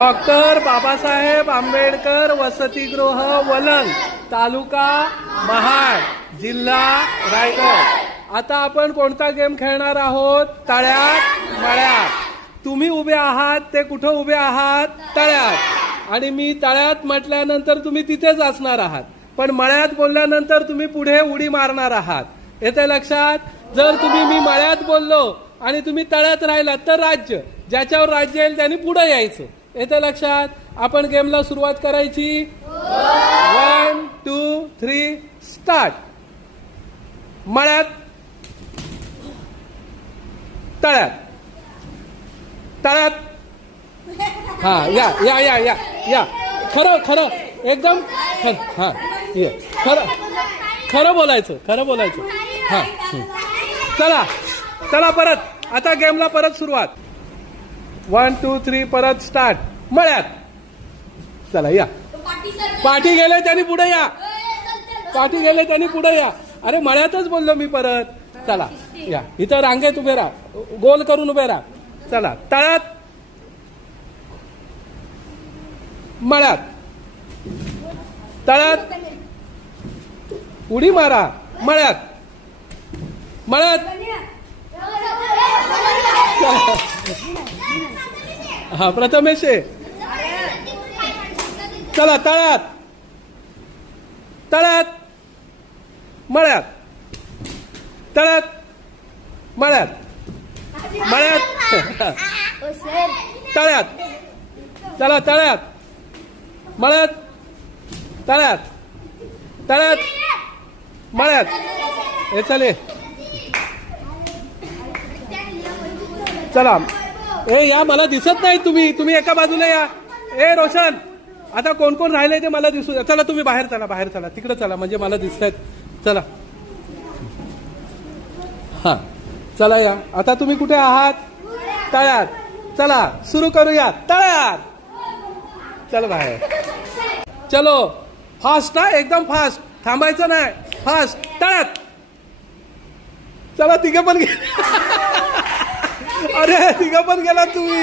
Doctor Babasaheb Ambedkar वसतिगृह वलंग, तालुका महाड, जिल्हा रायगड। आता आपण कोणता गेम खेळणार आहोत? तळ्यात मळ्यात। तुम्ही उभे आहात ते कुठं उभे आहात? तळ्यात। आणि मी तळ्यात म्हटल्यानंतर तुम्ही तिथेच असणार आहात, पण मळ्यात बोलल्यानंतर तुम्ही पुढे उडी मारणार आहात। येते लक्षात? जर तुम्ही मी मळ्यात बोललो आणि तुम्ही तळ्यात राहिलात तर राज्य, ज्याच्यावर राज्य येईल त्यांनी पुढे यायचं। येते लक्षात? आपण गेमला सुरुवात करायची। 1 2 3 स्टार्ट। मळ्यात, तळ्यात, तळ्यात। हा, या या या या या। खरं खरं एकदम हा, ये खरं खरं बोलायचं, खरं बोलायचं। हा, चला चला परत। आता गेमला परत सुरुवात। 1 2 3 परत स्टार्ट। मळ्यात, चला या। पाठी गेले त्यांनी पुढे या, पाठी गेले त्यांनी पुढे या। अरे मळ्यातच बोललो मी परत। चला या, इथं रांगेत उभे राहा, गोल करून उभे राहा। चला तळ्यात, मळ्यात, तळ्यात, उडी मारा। मळ्यात, मळ्यात, हा प्रथमेश आहे। चला तळ्यात, तळ्यात, मळ्यात, तळ्यात, मळ्यात, मळ्यात, तळ्यात। चला तळ्यात, मळ्यात, तळ्यात, तळ्यात, मळ्यात। हे चले, चला। ए या, मला दिसत नाही तुम्ही, तुम्ही एका बाजूला या। ए रोशन, आता कोण कोण राहिले ते मला दिसू द्या। चला तुम्ही बाहेर चला, बाहेर चला, तिकडे चला, म्हणजे मला दिसतायत। चला हा, चला या। आता तुम्ही कुठे आहात? तळ्यात। चला सुरू करूया। तळ्यात, चल बाहेर। चलो फास्ट, हा एकदम फास्ट, थांबायचं नाही, फास्ट। तळ्यात, चला तिघं पण अरे तिघं पण गेला तुम्ही।